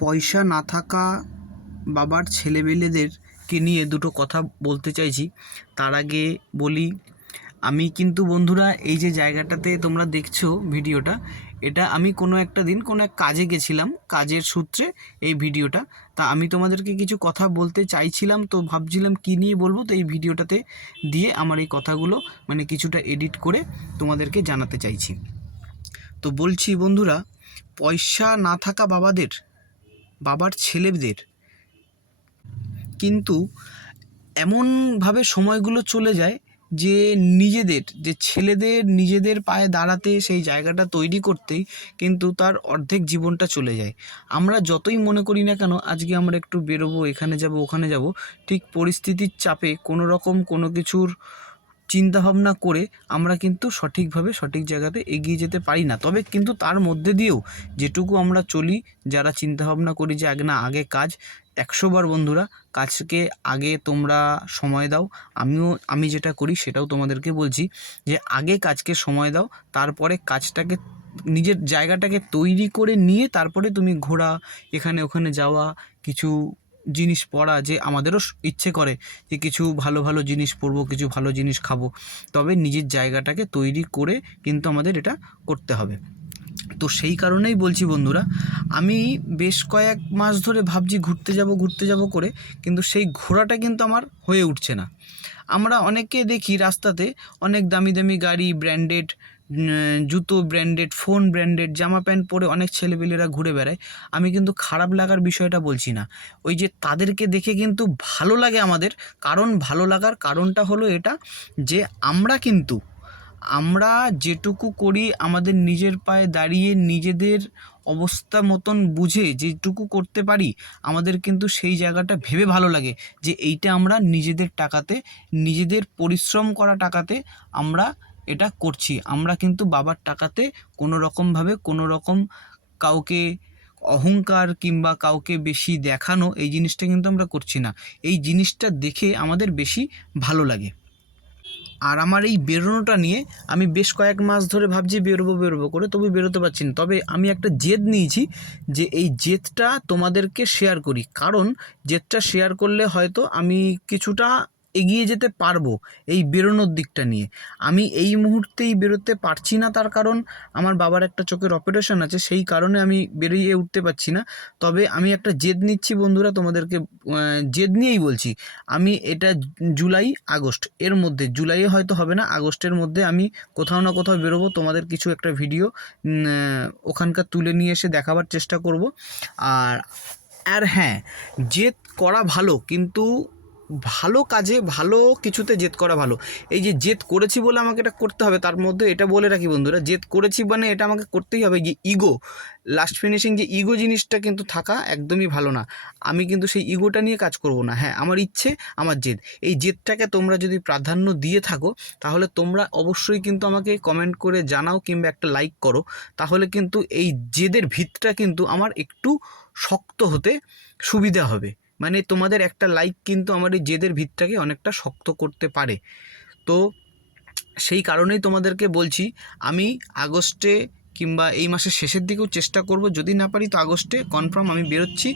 পয়সা না থাকা বাবার ছেলেমেয়েদেরকে নিয়ে দুটো কথা বলতে চাইছি। তার আগে বলি, আমি কিন্তু বন্ধুরা এই যে জায়গাটাতে তোমরা দেখছো ভিডিওটা, এটা আমি কোনো একটা দিন কোনো এক কাজে গেছিলাম, কাজের সূত্রে এই ভিডিওটা। তা আমি তোমাদেরকে কিছু কথা বলতে চাইছিলাম, তো ভাবছিলাম কী নিয়ে বলবো, তো এই ভিডিওটাতে দিয়ে আমার এই কথাগুলো মানে কিছুটা এডিট করে তোমাদেরকে জানাতে চাইছি। তো বলছি বন্ধুরা, পয়সা না থাকা বাবার ছেলেদের কিন্তু এমনভাবে সময়গুলো চলে যায় যে নিজেদের পায়ে দাঁড়াতে, সেই জায়গাটা তৈরি করতেই কিন্তু তার অর্ধেক জীবনটা চলে যায়। আমরা যতই মনে করি না কেন আজকে আমরা একটু বেরোবো, এখানে যাব ওখানে যাব, ঠিক পরিস্থিতির চাপে কোনো রকম কোনো কিছুর চিন্তাভাবনা করে আমরা কিন্তু সঠিকভাবে সঠিক জায়গাতে এগিয়ে যেতে পারি না। তবে কিন্তু তার মধ্যে দিয়েও যেটুকু আমরা চলি, যারা চিন্তাভাবনা করি যে আগে কাজ, 100 বার বন্ধুরা কাজকে আগে তোমরা সময় দাও। আমি যেটা করি সেটাও তোমাদেরকে বলছি যে আগে কাজকে সময় দাও, তারপরে কাজটাকে নিজের জায়গাটাকে তৈরি করে নিয়ে তারপরে তুমি ঘোরা, এখানে ওখানে যাওয়া, কিছু জিনিস পড়া, যে আমাদেরও ইচ্ছে করে যে কিছু ভালো ভালো জিনিস পড়বো, কিছু ভালো জিনিস খাবো, তবে নিজের জায়গাটাকে তৈরি করে কিন্তু আমাদের এটা করতে হবে। তো সেই কারণেই বলছি বন্ধুরা, আমি বেশ কয়েক মাস ধরে ভাবছি ঘুরতে যাব করে, কিন্তু সেই ঘোরাটা কিন্তু আমার হয়ে উঠছে না। আমরা অনেককে দেখি রাস্তাতে অনেক দামি দামি গাড়ি, ব্র্যান্ডেড জুতো, ব্র্যান্ডেড ফোন, ব্র্যান্ডেড জামা প্যান্ট পরে অনেক ছেলেপেলেরা ঘুরে বেড়ায়। আমি কিন্তু খারাপ লাগার বিষয়টা বলছি না, ওই যে তাদেরকে দেখে কিন্তু ভালো লাগে আমাদের। কারণ ভালো লাগার কারণটা হলো এটা যে আমরা যেটুকু করি আমাদের নিজের পায়ে দাঁড়িয়ে, নিজেদের অবস্থা মতন বুঝে যেটুকু করতে পারি, আমাদের কিন্তু সেই জায়গাটা ভেবে ভালো লাগে যে এইটা আমরা নিজেদের টাকাতে, নিজেদের পরিশ্রম করা টাকাতে আমরা এটা করছি। আমরা কিন্তু বাবার টাকাতে কোনো রকমভাবে কোনো রকম কাউকে অহংকার কিংবা কাউকে বেশি দেখানো, এই জিনিসটা কিন্তু আমরা করছি না। এই জিনিসটা দেখে আমাদের বেশি ভালো লাগে। আর আমার এই বেরোনোটা নিয়ে আমি বেশ কয়েক মাস ধরে ভাবছি বেরোবো করে, তবু বেরোতে পারছি না। তবে আমি একটা জেদ নিয়েছি যে এই জেদটা তোমাদেরকে শেয়ার করি, কারণ জেদটা শেয়ার করলে হয়তো আমি কিছুটা এগিয়ে যেতে পারবো এই বেরোনোর দিকটা নিয়ে। আমি এই মুহূর্তেই বেরোতে পারছি না, তার কারণ আমার বাবার একটা চোখের অপারেশন আছে, সেই কারণে আমি বেরিয়ে উঠতে পারছি না। তবে আমি একটা জেদ নিচ্ছি বন্ধুরা, তোমাদেরকে জেদ নিয়েই বলছি। আমি এটা জুলাই আগস্ট এর মধ্যে, জুলাইয়ে হয়তো হবে না, আগস্টের মধ্যে আমি কোথাও না কোথাও বেরোবো, তোমাদের কিছু একটা ভিডিও ওখানকার তুলে নিয়ে এসে দেখাবার চেষ্টা করব। আর হ্যাঁ, জেদ করা ভালো, কিন্তু ভালো কাজে, ভালো কিছুতে জেদ করা ভালো। এই যে জেদ করেছি বলে আমাকে এটা করতে হবে, তার মধ্যে এটা বলে রাখি বন্ধুরা, জেদ করেছি মানে এটা আমাকে করতেই হবে। যে ইগো, লাস্ট ফিনিশিং যে ইগো জিনিসটা কিন্তু থাকা একদমই ভালো না। আমি কিন্তু সেই ইগোটা নিয়ে কাজ করব না। হ্যাঁ, আমার ইচ্ছে, আমার জেদ, এই জেদটাকে তোমরা যদি প্রাধান্য দিয়ে থাকো, তাহলে তোমরা অবশ্যই কিন্তু আমাকে কমেন্ট করে জানাও কিংবা একটা লাইক করো। তাহলে কিন্তু এই জেদের ভিতটা কিন্তু আমার একটু শক্ত হতে সুবিধা হবে। মানে তোমাদের একটা লাইক কিন্তু আমার এই জেদের ভিতটাকে অনেকটা শক্ত করতে পারে। তো সেই কারণেই তোমাদেরকে বলছি, আমি আগস্টে কিংবা এই মাসের শেষের দিকেও চেষ্টা করব, যদি না পারি তো আগস্টে কনফার্ম আমি বেরোচ্ছি।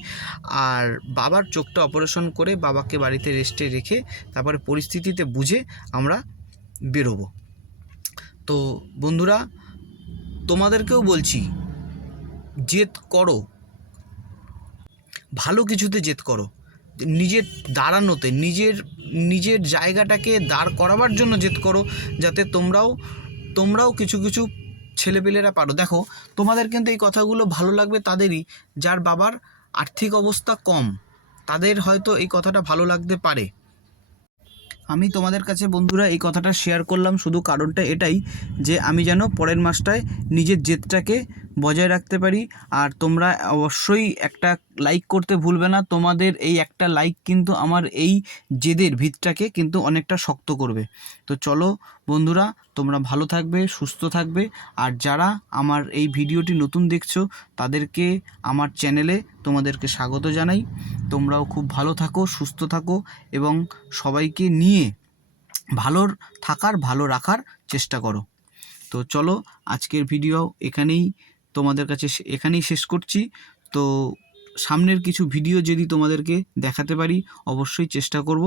আর বাবার চোখটা অপারেশন করে বাবাকে বাড়িতে রেস্টে রেখে তারপরে পরিস্থিতিতে বুঝে আমরা বেরোবো। তো বন্ধুরা, তোমাদেরকেও বলছি, জেদ করো, ভালো কিছুতে জেদ করো, নিজের দাঁড়ানোতে, নিজের জায়গাটাকে দাঁড় করাবার জন্য জেদ করো, যাতে তোমরাও কিছু কিছু ছেলেপেলেরা পারো। দেখো, তোমাদের কিন্তু এই কথাগুলো ভালো লাগবে তাদেরই যার বাবার আর্থিক অবস্থা কম, তাদের হয়তো এই কথাটা ভালো লাগতে পারে। আমি তোমাদের কাছে বন্ধুরা এই কথাটা শেয়ার করলাম শুধু কারণটা এটাই যে আমি যেন পরের মাসটায় নিজের জেদটাকে বজায় রাখতে পারি। আর তোমরা অবশ্যই একটা লাইক করতে ভুলবে না, তোমাদের এই একটা লাইক কিন্তু আমার এই জেদের ভিতটাকে কিন্তু অনেকটা শক্ত করবে। তো চলো বন্ধুরা, তোমরা ভালো থাকবে, সুস্থ থাকবে। আর যারা আমার এই ভিডিওটি নতুন দেখছো তাদেরকে আমার চ্যানেলে তোমাদেরকে স্বাগত জানাই। তোমরাও খুব ভালো থাকো, সুস্থ থাকো এবং সবাইকে নিয়ে ভালো রাখার চেষ্টা করো। তো চলো, আজকের ভিডিও এখানেই তোমাদের কাছে এখানেই শেষ করছি। তো সামনের কিছু ভিডিও যদি তোমাদেরকে দেখাতে পারি অবশ্যই চেষ্টা করব।